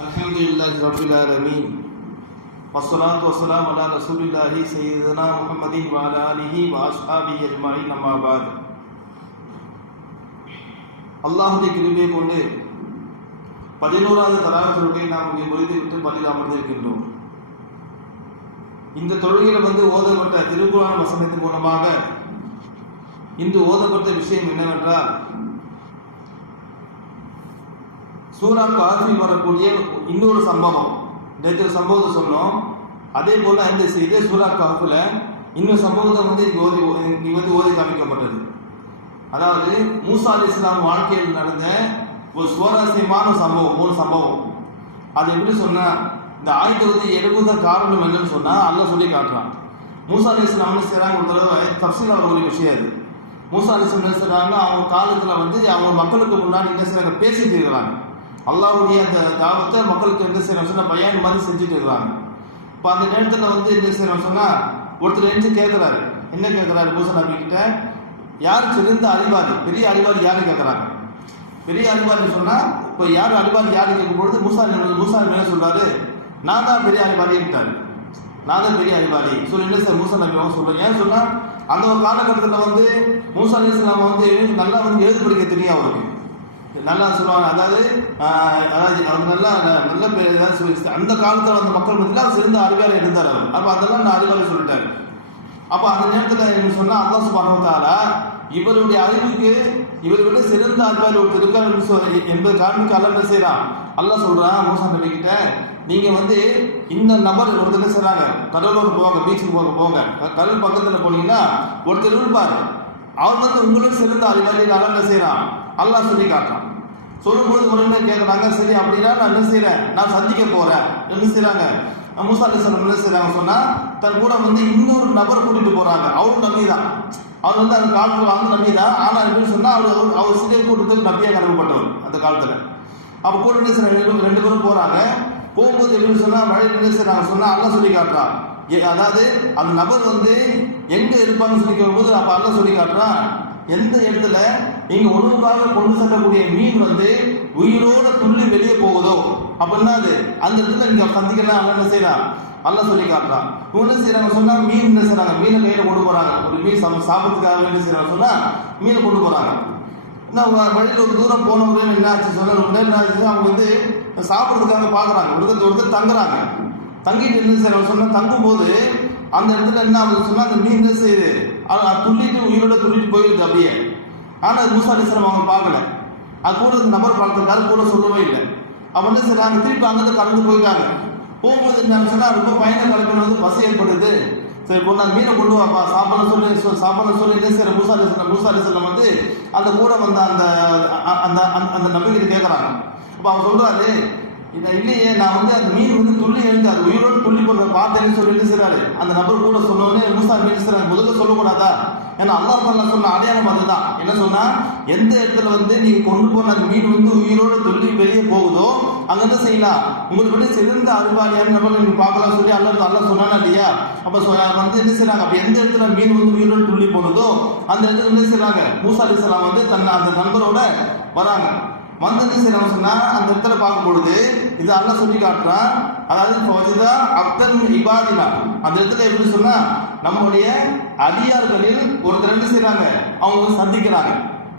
Alhamdulillahi Rabbil Alameen. Wassalatu wassalamu ala Rasulillahi Sayyidina Muhammadin wa ala alihi wa ashabihi ajma'in amma ba'd. அல்லாஹ்வுடைய கிருபையை கொண்டு 11வது தராவீஹ் தொழுகையை நாம் இங்கே முடித்துவிட்டு பள்ளியில் அமர்ந்திருக்கின்றோம். இந்த தொழுகையில் ஓதப்பட்ட திருக்குர்ஆன் வசனத்தின் மூலமாக இன்று ஓதப்பட்ட விஷயம் என்னவென்றால், சூரா கஹ்ஃபில் வரக்கூடிய இன்னொரு சம்பவம். நேற்று சம்பவத்தை சொன்னோம். அதே போல இதே சூரா கஹ்ஃபில் இன்னொரு சம்பவத்தை இங்கே ஓதி காமிக்கப்பட்டது. அதாவது மூசா அலைஹிஸ்ஸலாம் வாழ்க்கையில் நடந்த ஒரு சுவாரஸ்யமான ஒரு சம்பவம். அது எப்படி சொன்னா, இந்த ஆயத்தை எழுபத காரணம் என்னன்னு சொன்னா அல்லாஹ் சொல்லி காட்டுறான். மூசா அலைஹிஸ்ஸலாம் என்ன செய்றாங்க, ஒரு தடவை தஃப்சீலா ஒரு விஷயம் அது. மூசா அலைஹிஸ்ஸலாம் என்ன செய்றாங்க, அவங்க காலத்துல அவங்க மக்களுக்கு முன்னாடி என்ன செய்றாங்க, பேசிட்டு இருக்கிறாங்க. அல்லாஹ்வுடைய அந்த தாவத்தை மக்களுக்கு என்ன செய்யறாங்க சொன்னா பயான் மாதிரி செஞ்சுட்டு இருக்கிறாங்க. இப்போ அந்த நேரத்தில் என்ன செய்யறாங்க சொன்னா, ஒருத்தர் எழுந்து கேட்கிறாரு. என்ன கேட்கிறாரு மூசா நபி கிட்ட, யார் சிறந்த அறிவாளி, பெரிய அறிவாளி யாரு கேட்கிறாங்க. பெரிய அறிவாளி சொன்னா, இப்போ யார் அறிவாளி யாரு கேட்கும் பொழுது மூசா என்ன சொல்றாரு, நான் தான் பெரிய அறிவாளிட்டாரு. நான் தான் பெரிய அறிவாளி சொல்லி என்ன சார் மூசா நபி அவங்க சொல்றேன். ஏன் சொன்னா, அந்த ஒரு காலகட்டத்தில் மூசா அலைஹிஸ்ஸலாம் நல்லா எழுது படிக்க தெரியும் அவருக்கு. நல்லா சொல்லுவாங்க. அதாவது அவர் நல்ல அந்த காலத்தில் வந்த மக்கள் மத்தியில் சிறந்த அறிவாளி இருந்தார் அவர். அப்போ அதெல்லாம் நான் அறிவாளி சொல்லிட்டாரு. அப்போ அந்த நேரத்தில் என்ன சொன்னா, அல்லாஹ் சுப்ஹானஹு வ தஆலா இவருடைய அறிவுக்கு இவரை விட சிறந்த அறிவாளி ஒருத்தர் இருக்காரு என்பது காரணத்துக்கு அல்லாஹ் என்ன செய்யறான், அல்லாஹ் சொல்றான் மூசா நபி கிட்ட, நீங்க இந்த நபர் ஒருத்தர் என்ன செய்றாங்க, கடலோடு போவாங்க, பீச்சுக்கு போங்க, கடல் பக்கத்தில் போனீங்கன்னா ஒருத்தர் இருப்பாரு. அவர் உங்களுக்கு சிறந்த அறிவாளி அல்லாஹ் என்ன செய்யறான், அல்லாஹ் சொல்லி காட்டுறான். சொல்லும்போது உடனே கேட்கறாங்க, சரி அப்படின்னா நான் என்ன செய்யறேன், நான் சந்திக்க போறேன். என்ன செய்யறாங்க, மூசா அலைஹிஸ்ஸலாம் என்ன செய்யறாங்க சொன்னா, தன் கூட இன்னொரு நபர் கூட்டிட்டு போறாங்க. அவரும் நபி தான். அவர் அந்த காலத்துல நபி தான். ஆனா எப்படின்னு சொன்னா, அவர் சிறிய கூட்டத்துக்கு நபியாக அனுப்பப்பட்டவர் அந்த காலத்துல. அப்ப கூட என்ன செய்யறாங்க, ரெண்டு பேரும் போறாங்க. போகும்போது எப்படின்னு சொன்னா, மழையில் என்ன செய்யறாங்க சொன்னா அல்லாஹ் சொல்லி காட்டுறான். அதாவது அந்த நபர் எங்க இருப்பாங்கன்னு சொல்லி கேட்கும்போது அப்ப அல்லாஹ் சொல்லி காட்டுறான், எந்த இடத்துல இங்க உணவுக்காக கொண்டு செல்லக்கூடிய மீன் உயிரோட துள்ளி வெளியே போகுதோ அப்படின்னா அந்த இடத்துல நீங்க சந்திக்கலாம் என்ன செய்யறான், அல்லாஹ் சொல்லி காட்டுறான். இவங்க என்ன செய்யறாங்க சொன்னா, மீன் என்ன செய்யறாங்க, மீனை கையில கொண்டு போறாங்க. ஒரு மீன் சாப்பிட்றதுக்காக என்ன செய்யறாங்க சொன்னா மீனை கொண்டு போறாங்க. வழியில் ஒரு தூரம் போனவங்க என்ன ஆச்சு சொன்னா, என்ன ஆச்சு, அவங்க சாப்பிட்றதுக்காக பாக்குறாங்க. ஒருத்தர் தங்குறாங்க. தங்கிட்டு என்ன செய்யறாங்க சொன்னா, தங்கும் போது அந்த இடத்துல என்ன ஆகுது சொன்னா, அந்த மீன் என்ன செய்யுது, துள்ளிட்டு உயிரோட துள்ளிட்டு போயிடுது அப்படியே. ஆனா மூசா அலைஹிஸ்ஸலாம் அவங்க பார்க்கல. அது கூட நபர் பார்த்துருக்காரு, கூட சொல்லவே இல்லை. அப்ப என்ன செய்யறாங்க, திருப்பி அங்கிருந்து கலந்து போயிட்டாங்க. போகும்போது என்ன சொன்னா, ரொம்ப பயண கலப்பின பசி ஏற்படுது. சரி நான் மீனை கொண்டு வாப்பா சாப்பிட சொல்லி என்ன செய்யற மூசா அலைஹிஸ்ஸலாம் அந்த கூட வந்த அந்த அந்த நபிகிட்ட கேட்கறாங்க. அப்ப அவங்க சொல்றாரு, இல்லையே நான் அந்த மீன் துள்ளி எழுந்து அது உயிரோடு துள்ளி போடுற பார்த்தேன்னு சொல்லி என்ன செய்றாரு, அந்த நபர் கூட சொன்னோடனே மூசா மீன் செய்றாங்க, முதல்ல சொல்லக்கூடாதா, ஏன்னா அல்லாஹ் சொன்ன அடையாளம் அதுதான். என்ன சொன்னா, எந்த இடத்துல நீங்க கொண்டு போன அந்த மீன் உயிரோடு துள்ளி வெளியே போகுதோ அங்க என்ன செய்யலாம், உங்களுக்கு விட சிறந்த அறிவாளியான நபர் நீங்க பார்க்கலாம் சொல்லி அல்லாஹ் சொன்னானா இல்லையா. அப்ப என்ன செய்றாங்க, அப்ப எந்த இடத்துல மீன் உயிரோடு துள்ளி போகுதோ அந்த இடத்துல என்ன செய்றாங்க, மூசா அலைஹிஸ்ஸலாம் தன்னை அந்த நண்பரோட வராங்க. என்ன செய்யறாங்க சொன்னா, அந்த இடத்துல பார்க்கும் பொழுது இது அல்லாஹ் சொல்லி காட்டுறான். அதாவது அப்தன் இபாதினா, அந்த இடத்துல எப்படி சொன்னா, நம்முடைய அடியார்களில் ஒருத்தர் என்ன செய்யறாங்க, அவங்க சந்திக்கிறாங்க.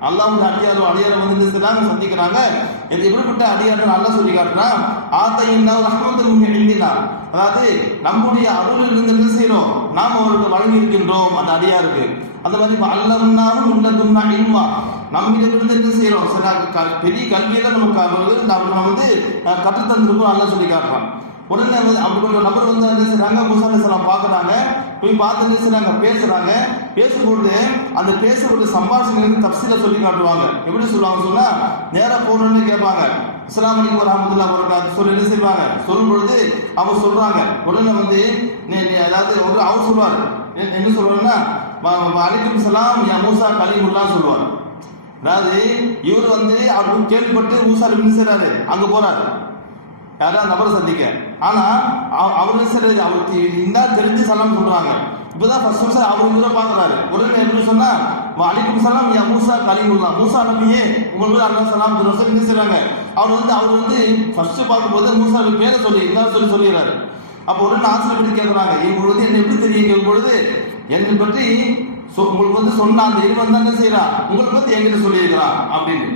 அல்லாஹ்வுடைய அடியார் என்ன செய்யறாங்க, சந்திக்கிறாங்க. இது எப்படிப்பட்ட அடியார்கள் அல்லாஹ் சொல்லி காட்டுறான், ஆத்தையின்னா ரஹ்மத்துல் மின் இந்தினா, அதாவது நம்முடைய அருளில் இருந்து என்ன செய்யறோம், நாம் அவர்களுக்கு வழங்கி இருக்கின்றோம் அந்த அடியாருக்கு. அந்த மாதிரி அல்லம்னாவும் இல்லதுன்னா இல்மா, நம்மிடமிருந்து என்ன செய்யறோம், பெரிய கல்வியில நம்ம கற்று தந்திருக்கோம் அல்லாஹ் சொல்லி காட்டுறான். உடனே அப்படிப்பட்ட நபர் என்ன செய்றாங்க, மூசா அலைஹிஸ்ஸலாம் பார்க்கறாங்க. போய் பார்த்து என்ன செய்றாங்க, பேசுறாங்க. பேசும்போது அந்த பேசக்கூடிய சம்பாஷணை தஃப்சீலா சொல்லி காட்டுவாங்க. எப்படி சொல்லுவாங்க சொன்னா, நேரா போனோன்னு கேட்பாங்க, அஸ்ஸலாமு அலைக்கும் வரஹ்மத்துல்லாஹி வபரகாத்துஹு சொல்லி என்ன செய்வாங்க, சொல்லும் பொழுது அவங்க சொல்றாங்க. உடனே அதாவது அவர் சொல்லுவார், என்ன சொல்றாருன்னா, வலைக்கும் சலாம் யா மூசா கலீமுல்லா சொல்லுவார். அதாவது இவர் அவருக்கு கேள்விப்பட்டு மூசா என்ன செய்றாரு, அங்க போறாரு யாராவது நபரை சந்திக்க. ஆனா அவர் என்ன செய்யறது, அவருக்கு இந்த தெரிஞ்சு சலாம் சொல்றாங்க. இப்பதான் ஃபர்ஸ்ட் அவர் இவரை பாக்குறாரு. உடனே எப்படி சொன்னா, வலைக்கும் சலாம் யா மூசா கலீமுல்லாஹ், மூசா நபியே உங்களுக்கு அல்லாஹ் சலாம் சொல்லி என்ன செய்றாங்க. அவர் வந்து ஃபர்ஸ்ட் பார்க்கும்போது மூசாவுக்கு பேரை சொல்லிடுறாரு. அப்போ உடனே ஆசிரியர் கேட்குறாங்க, இவங்களுக்கு வந்து என்ன எப்படி தெரியும் கேட்கும் பொழுது, என்னை பற்றி உங்களுக்கு வந்து சொன்ன அந்த இவன் தான் என்ன செய்யறான், உங்களுக்கு வந்து என்கிட்ட சொல்லியிருக்கிறான் அப்படின்னு.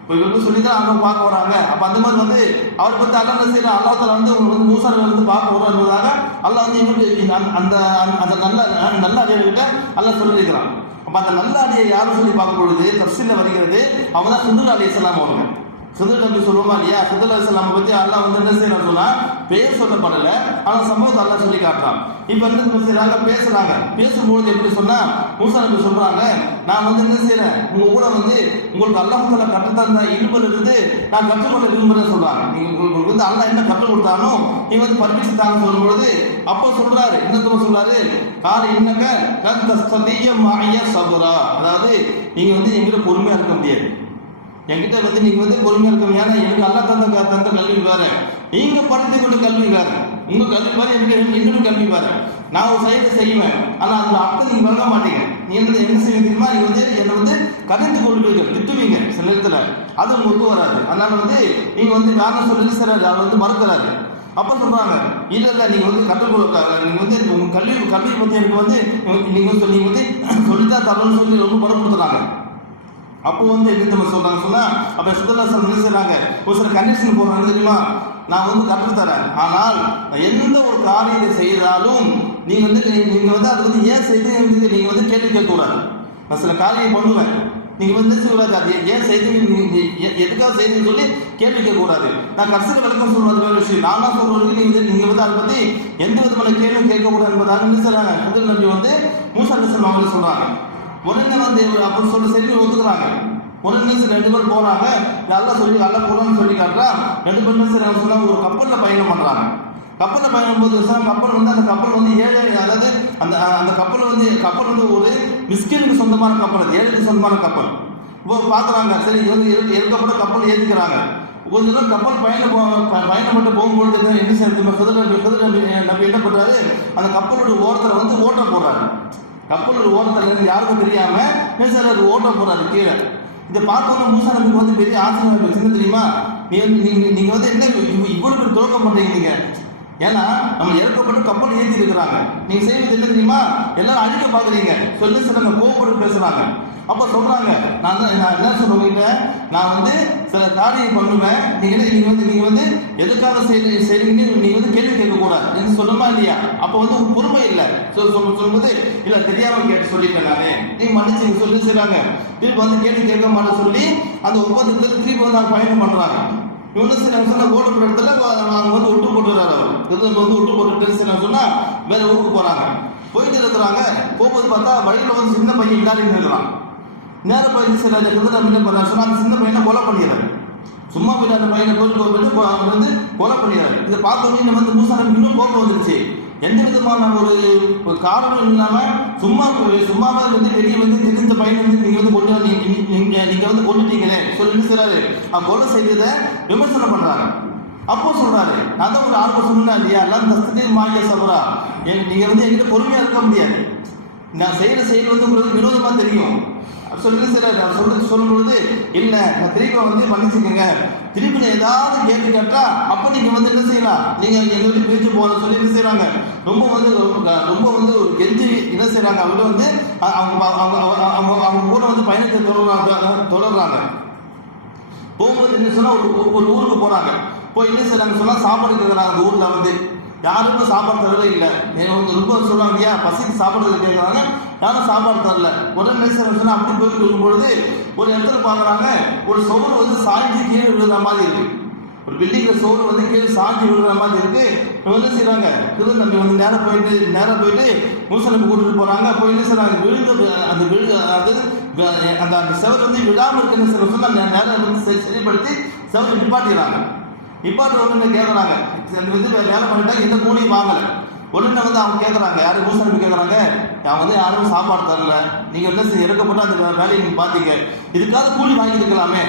இப்போ இவருக்கு சொல்லிதான் அவங்க பார்க்க வராங்க. அப்போ அந்த மாதிரி வந்து அவரை பற்றி அல்லா என்ன செய்யறான், அல்லா தாலா வந்து உங்களுக்கு வந்து மூசா வந்து பார்க்க வரும் என்பதாக அல்லா வந்து எங்களுக்கு அந்த அந்த நல்ல அடியார்கிட்ட அல்லா சொல்லியிருக்கிறான். அப்போ அந்த நல்ல அடியை யாரும் சொல்லி பார்க்கும் பொழுது தஃசீல்ல வருகிறது, அவங்க தான் ஹிதுர் அலைஹிஸ்ஸலாம் அவங்க. ஹிதுர் நபி சொல்லுவோமா இல்லையா, ஹிதுர் அலைஹிஸ்ஸலாம் பற்றி அல்லா வந்து என்ன செய்யறான்னு சொன்னா பேர் சொல்லப்படல, ஆனால் சம்பவத்தை அல்லா சொல்லி காட்டுறான். இப்போ என்ன செய்யறாங்க, பேசுறாங்க. பேசும்போது எப்படி சொன்னா மூசா நபி சொல்றாங்க, நான் வந்து என்ன செய்யறேன், உங்க கூட வந்து உங்களுக்கு அல்லாஹ் தஆலா கற்றுத்தந்த இல்முல இருந்து நான் கற்றுக்கொள்ள விரும்புறேன்னு சொல்றாங்க. நீங்க உங்களுக்கு வந்து அல்லாஹ் என்ன கற்றுக் கொடுத்தானோ நீங்க வந்து பர்மிஷன் சொல்லும்பொழுது அப்போ சொல்றாரு, என்ன சொல்றாரு, கால இன்னக லன் தஸ்ததிய மஅய சப்ரா, அதாவது நீங்க வந்து எங்கிட்ட பொறுமையா இருக்க முடியாது, என்கிட்ட வந்து நீங்க வந்து பொறுமையா இருக்க, ஏன்னா எனக்கு அல்லாஹ் தந்த கல்வி வேற, நீங்க படித்து கொண்ட கல்வி வேற, உங்க கல்வி வேற, என்னோட கல்வி வேற. நான் ஒரு செயலை செய்வேன், ஆனா அந்த அர்த்தம் நீங்க வழங்க மாட்டீங்க. நீ என்ன செய்ய தெரியுமா, நீங்க வந்து என்னை வந்து கடிந்து கொள்வீங்க, திட்டுவீங்க சில நேரத்துல, அது உங்களுக்கு வராது. அதனால வந்து நீங்க வந்து வேணாம் சொல்லி சார் அவர் வந்து மறுக்கிறாரு. அப்ப சொல்றாங்க, இல்ல நீங்க வந்து கற்றுக்கொடுக்க, நீங்க வந்து உங்க கல்வி பத்தி எனக்கு வந்து நீங்க வந்து சொல்லித்தான் தரணும்னு சொல்லி ரொம்ப பலப்படுத்துறாங்க. அப்போ வந்து என்ன சொல்றாங்க சொன்னா, அப்ப சுத்தல்லா என்ன செய்றாங்க, ஒரு சில கண்டிஷன் போடுறாங்க தெரியுமா, நான் வந்து கற்றுத்தரேன், ஆனால் எந்த ஒரு காரியத்தை செய்தாலும் நீங்க வந்து அது வந்து ஏன் செய்து நீங்க வந்து கேள்வி கேட்கக்கூடாது. நான் சில காரியம் பண்ணுவேன், நீங்க வந்து செய்யக்கூடாது, அது ஏன் செய்து எதுக்காக செய்துன்னு சொல்லி கேள்வி கேட்கக்கூடாது. நான் கடைசியில் விளக்கம் சொல்றது வேற விஷயம், நான் தான் சொல்றதுக்கு நீங்க வந்து அதை பத்தி எந்த விதமான கேள்வி கேட்கக்கூடாது என்பதாக என்ன செய்றாங்க, ஹிதுர் நபி வந்து மூசா அலைஹிஸ்ஸலாம் அவங்கள சொல்றாங்க. உடனே வந்து அப்படின்னு சொல்லி சரி ஒத்துக்கிறாங்க. உடனே ரெண்டு பேர் போறாங்க, நல்லா சொல்லி நல்லா போறான்னு சொல்லி காட்டுறா. ரெண்டு பேரும் சரி சொன்னா ஒரு கப்பல்ல பயணம் பண்றாங்க. கப்பல்ல பயணம் போது கப்பல் வந்து அந்த கப்பல் வந்து ஏழை, அதாவது அந்த கப்பல் வந்து ஒரு மிஸ்கினுக்கு சொந்தமான கப்பல், அது ஏழைக்கு சொந்தமான கப்பல். இப்போ பாக்குறாங்க, சரி வந்து இருக்கப்பட்ட கப்பல் ஏற்றிக்கிறாங்க. கொஞ்ச நேரம் கப்பல் பயணப்பட்டு போகும்பொழுது என்ன செய்யறது, ஹிதுர் நபி என்ன பண்றாரு, அந்த கப்பலோட ஓரத்துல வந்து ஓட்ட போடுறாரு. கப்பலோட ஓரத்துல இருந்து யாருக்கும் தெரியாம ஒரு ஓட்ட போறாரு கீழே. இதை பார்த்தோன்னா மூசா நபிக்கு வந்து பெரிய ஆச்சரியம் வச்சுன்னு தெரியுமா, நீங்க வந்து என்ன இவ்வளவு பேர் துரோகம் பண்றீங்க நீங்க, ஏன்னா நம்ம இறக்கப்பட்டு கப்பல் ஏற்றி இருக்கிறாங்க, நீங்க செய்வது என்ன தெரியுமா, எல்லாரும் அழிக்க பாக்குறீங்க சொல்லி சில கோபப்பட்டு பேசுறாங்க. அப்ப சொல்றாங்க, நான் என்ன சொல்றேன், நான் வந்து சில காரியம் பண்ணுவேன், நீங்க வந்து எதுக்காக செய்றீங்கன்னு நீங்க வந்து கேள்வி கேட்க கூடாது என்று சொல்லமா இல்லையா. அப்ப வந்து ஒரு பொறுமை இல்லை சொல்லும்போது, இல்ல தெரியாம கேட்டு சொல்லிட்டேன் நானே, நீங்க மன்னிச்சு சொல்லி செய்றாங்க. திருப்பி வந்து கேள்வி கேட்க மாட்டேன்னு சொல்லி அந்த ஒப்பந்தத்தில் திருப்பி வந்து அவங்க பயணம் பண்றாங்க. இவங்க சொன்னா ஓட்டு இடத்துல அவங்க வந்து ஒட்டு போட்டுறாரு, அவர் வந்து ஒட்டு போட்டு சொன்னா வேற ஊருக்கு போறாங்க. போயிட்டு இருக்கிறாங்க, போகும்போது பார்த்தா வழியில வந்து சின்ன பையன் விளையாடிட்டு இருக்கிறான். நேரம் போய் சில சொன்னா அந்த சின்ன பையனை கொலை பண்ணிடுறாரு. சும்மா போய் அந்த பையனை கோயில் வந்து கொலை பண்ணிடுறாரு. இதை பார்த்தோன்னே வந்து மூசா நபி இன்னும் கோபம் வந்துருச்சு. எந்த விதமான ஒரு காரணம் இல்லாம சும்மாவே வந்து வெளியே வந்து தெரிந்த பையனை வந்து நீங்க வந்து கொண்டுட்டீங்களே சொல்லி செய்றாரு. அவன் கொலை செய்ததை விமர்சனம் பண்றாங்க. அப்போ சொல்றாரு, நான் தான் ஒரு ஆர்வம் சொன்னேன் இல்லையா, எல்லாம் தஸ்தீ மாய சபரா, நீங்க வந்து என்கிட்ட பொறுமையா இருக்க முடியாது, நான் செயல் வந்து உங்களுக்கு விரோதமா தெரியும் சொல்லி சொல்லும் பொழுது, இல்ல நான் திருப்பி வந்து மன்னிச்சுக்கங்க, திருப்பி ஏதாவது கேட்டு கேட்டா அப்ப நீங்க வந்து என்ன செய்யலாம், நீங்க எங்க வீட்டு பேச்சு போல சொல்லி என்ன செய்யறாங்க, ரொம்ப வந்து ஒரு கெஞ்சி என்ன செய்யறாங்க, அவங்க வந்து அவங்க கூட வந்து பயணத்தை தொடர்றாங்க. போகும்போது என்ன சொன்னா ஒரு ஊருக்கு போறாங்க. போய் என்ன செய்யறாங்க சொன்னா சாப்பாடு கேட்கறாங்க. அந்த ஊர்ல வந்து யாருக்கும் சாப்பாடு தரவே இல்லை. ரொம்ப சொல்லுவாங்க இல்லையா, பசிக்கு சாப்பாடு கேட்கறாங்க, யாரும் சாப்பாடு தரல. உடனே சொன்னா அப்படி போயிட்டு இருக்கும்பொழுது ஒரு இடத்துல பாக்குறாங்க, ஒரு சோறு வந்து சாய்ஞ்சி கீழே விழுற மாதிரி இருக்கு. ஒரு பில்டிங்ல சோறு வந்து கீழே சாய்ஞ்சி விழுற மாதிரி இருக்கு. என்ன செய்யறாங்க, ஹிதுர் நபி வந்து நேரம் போயிட்டு மூசா நபி கூட்டிட்டு போறாங்க. போய் என்ன செய்யறாங்க, அந்த செவர் வந்து விழாம இருக்குன்னு சொன்னா நேரம் வந்து சரிப்படுத்தி செவரை நிப்பாட்டிடுறாங்க. நிப்பாட்ட உடனே கேட்கறாங்க, வந்து வேலை பண்ணிட்டாங்க, எந்த கூலியும் வாங்கல. உடனே வந்து அவங்க கேட்கறாங்க, யாரு மூசா நபி கேட்கறாங்க, அவங்க வந்து யாரும் சாப்பாடு தரல, நீங்க என்ன இறக்கப்பட்டு அந்த வேலையை நீங்க பாத்தீங்க, இதுக்காக கூலி வாங்கி இருக்கலாமே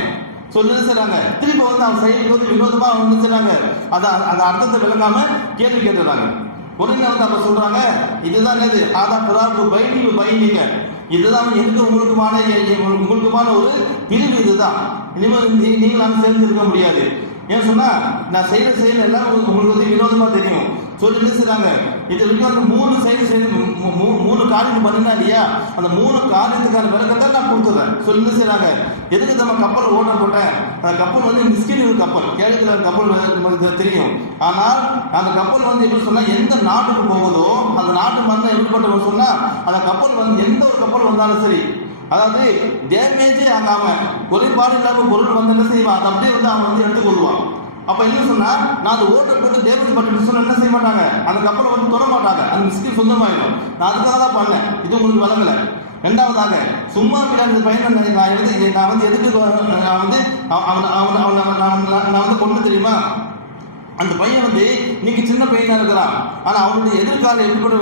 சொல்லி செய்றாங்க. திருப்பி வந்து அவங்க செயலுக்கு வந்து வினோதமா வந்து செய்றாங்க, அந்த அர்த்தத்தை விளங்காம கேள்வி கேட்டுறாங்க. உடனே வந்து அப்ப சொல்றாங்க, இதுதான் இது அதான் பிரார்ப்பு பைனிங்க, இதுதான் எனக்கு உங்களுக்குமான ஒரு பிரிவு. இதுதான் இனிமேல் நீங்கள் நான் சேர்ந்திருக்க முடியாது. ஏன் சொன்னா நான் செய்யற செயல் எல்லாம் உங்களுக்கு வந்து வினோதமா தெரியும். சொல்லி என்ன செய்றாங்க, இது வரைக்கும் அந்த 3 செயல் செய்து 3 காரியம் பண்ணினா இல்லையா, அந்த 3 காரியத்துக்கான விளக்கத்தை நான் கொடுத்துறேன். சொல்லி என்ன செய்றாங்க, எதுக்கு நம்ம கப்பல் ஓட போட்டேன், அந்த கப்பல் வந்து மிஸ்கின் கப்பல், கேளுக்கிற கப்பல் தெரியும். ஆனால் அந்த கப்பல் வந்து எப்படி சொன்னா எந்த நாட்டுக்கு போகுதோ அந்த நாட்டு மண்ணை எப்படிப்பட்ட சொன்னா அந்த கப்பல் வந்து எந்த ஒரு கப்பல் வந்தாலும் சரி, அதாவது டேமேஜே ஆகாம குறைபாடு இல்லாம பொருள் வந்து என்ன செய்வான், அதை அப்படியே வந்து அவன் வந்து எடுத்துக்கொள்வான். அப்ப என்ன சொன்னா நான் அந்த ஓட்டை போட்டு டேமேஜ் பண்ணிட்டு சொன்னா என்ன செய்ய மாட்டாங்க, அந்த கப்பலை வந்து தொட மாட்டாங்க, அந்த மிஸ்கின் சொந்தமாயிடும். நான் அதுக்காக தான் பண்ணேன், இது உங்களுக்கு வழங்கல. ரெண்டாவதாக சும்மா அந்த பையனை நான் வந்து எதுக்கு நான் வந்து நான் வந்து கொண்டு தெரியுமா, அந்த பையன் வந்து இன்னைக்கு சின்ன பையனா இருக்கிறான், ஆனா அவனுடைய எதிர்காலம் எப்படி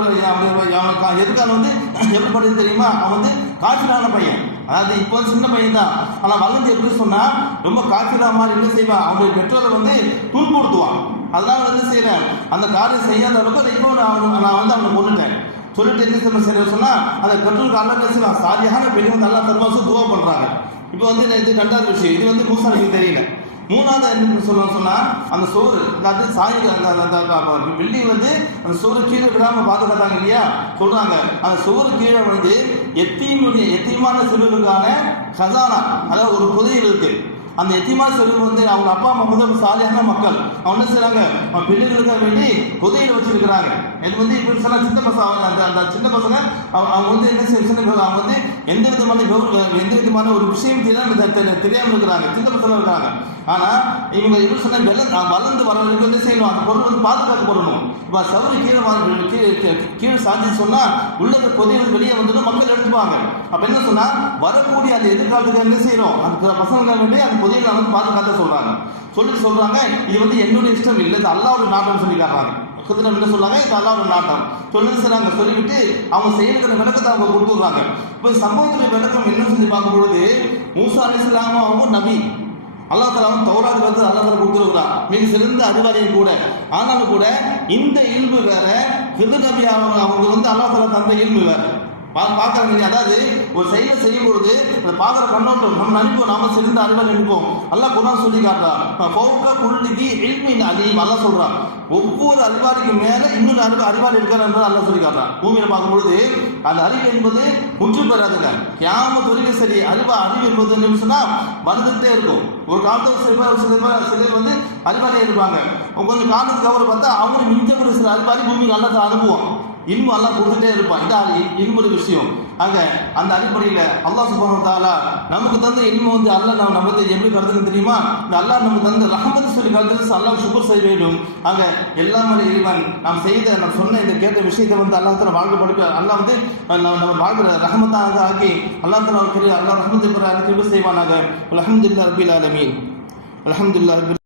எதிர்காலம் வந்து எப்படிப்படுது தெரியுமா, அவன் வந்து காஃபிரான பையன். அதாவது இப்போ சின்ன பையன் தான், ஆனா வளர்ந்து எப்படி சொன்னா ரொம்ப காஃபிரா மாதிரி என்ன செய்வான், அவனுடைய பெற்றோரை வந்து துன்புறுத்துவான். அதனால வந்து செய்யறேன் அந்த காரியம் செய்யாத அளவுக்கு இப்போ நான் வந்து அவனை கொண்டுட்டேன் சொல்லிட்டு என்ன செய்ய சொன்னா அந்த பெற்றோருக்கு அல்லா என்ன செய்வான், சாதியான பெரிய வந்து அல்லா தர்மாசு துவா பண்றாங்க. இப்போ வந்து இது 2வது விஷயம். இது வந்து மூசா நபிக்கு தெரியல. 3வது என்ன சொன்னா அந்த சோறு, அதாவது சாய் அந்த வெள்ளி வந்து அந்த சோறு கீழே விடாம பாதுகாத்தாங்க இல்லையா, சொல்றாங்க அந்த சோறு கீழே வந்து எத்தீமான சிறுவனுக்கான கசானா, அதாவது ஒரு புதையல் இருக்கு. அந்த எத்திமா செல்வம் வந்து அவங்க அப்பா அம்மா முதல் சாலியான மக்கள், அவங்க என்ன செய்யறாங்க, அவங்க பிள்ளைகளுக்காக வேண்டி புதையில வச்சிருக்கிறாங்க. இது வந்து இப்படி சொன்னா சின்ன பசங்க, அந்த சின்ன பசங்க அவங்க வந்து என்ன செய்ய, அவங்க வந்து எந்த விதமான ஒரு விஷயம் தெரியாம இருக்கிறாங்க, சின்ன பசங்க இருக்காங்க. ஆனா இவங்க எப்படி சொன்னா வளர்ந்து வர வரைக்கும் என்ன செய்யணும், அந்த பொருள் வந்து பாதுகாக்கப்படணும். இப்போ சவுரி கீழே சாஞ்சி சொன்னா உள்ள புதையல் வெளியே வந்துட்டு மக்கள் எடுத்துப்பாங்க. அப்ப என்ன சொன்னா வரக்கூடிய அந்த எதிர்காலத்துக்கு என்ன செய்யணும், அந்த பசங்க வேண்டி அந்த புதையலை வந்து பாதுகாத்த சொல்றாங்க. இது வந்து என்னுடைய இஷ்டம் இல்லை, இது அல்லாஹ்வுடைய நாட்டம் சொல்லி காட்டுறாங்க. என்ன சொல்றாங்க, இது அல்லாஹ்வுடைய நாட்டம் சொல்லுறாங்க. சொல்லிவிட்டு அவங்க செயலுக்கிற விளக்கத்தை அவங்க கொடுத்துடுறாங்க. இப்போ சம்பவத்துடைய விளக்கம் என்ன சொல்லி பார்க்கும்பொழுது, மூசா அலைஹிஸ்ஸலாம் அவங்க நபி, அல்லாஹ் தஆலா தௌராத் வந்து அல்லாஹ் தஆலா கொடுத்துருக்கிறான், மிக சிறந்த அறிவாளியும் கூட. ஆனாலும் கூட இந்த இல்மு வேற, ஹிதர் நபி அவங்க வந்து அல்லாஹ் தஆலா தந்த இல்மு வேற. பார்க்கறாங்க. அதாவது ஒரு செயலை செய்யும் பொழுது அதை பார்க்குற கண்ணோட்டம் நம்ம நினைப்போம், நாம சிறந்த அறிவாளி நினைப்போம். அல்லாஹ் குர்ஆன் சொல்லி காட்டுறான், அல்லாஹ் சொல்றான் ஒவ்வொரு அறிவாளிக்கு மேல இன்னொரு அறிவாளி இருக்கிறார் என்று அல்லாஹ் சொல்லி காட்டுறான். பூமியில பார்க்கும்பொழுது அந்த அறிவு என்பது முற்று பெறாதுங்க. கியாமத் வரைக்கும் சரி அறிவு என்பது என்ன சொன்னா வந்துட்டே இருக்கும். ஒரு காலத்துல சில வந்து அறிவாளியா இருப்பாங்க, கொஞ்சம் காலத்துக்கு அப்புறம் பார்த்தா அவங்க மிஞ்ச ஒரு சில அறிவாளி பூமிக்கு அல்லாஹ் அனுப்புவோம், இல்மு அல்லாஹ் கொடுத்துட்டே இருப்பான். இதான் இல்முடைய விஷயம். ஆக அந்த அடிப்படையில் அல்லாஹ் சுப்ஹானஹு வ தஆலா நமக்கு தந்த இல்மு வந்து அல்லாஹ் நமக்கு எப்படி கருதுன்னு தெரியுமா, இந்த அல்லாஹ் நமக்கு தந்த ரஹமத் சொல்லி கருத்து அல்லாஹ் சுக்ர் செய்ய வேண்டும். ஆக எல்லாம் இறைவன் நாம் சொன்ன இந்த கேட்ட விஷயத்தை வந்து அல்லாஹ் தஆலா வாழ்க்கை படிக்க அல்லாஹ் வந்து நம்ம வாழ்கிற ரஹமத்தாக ஆக்கி அல்லாஹ் தஆலா அல்லாஹ் ரஹமத்தை பெற செய்வானாக. அல்ஹம்துலில்லாஹி ரப்பில் ஆலமீன். அல்ஹம்துலில்லாஹி.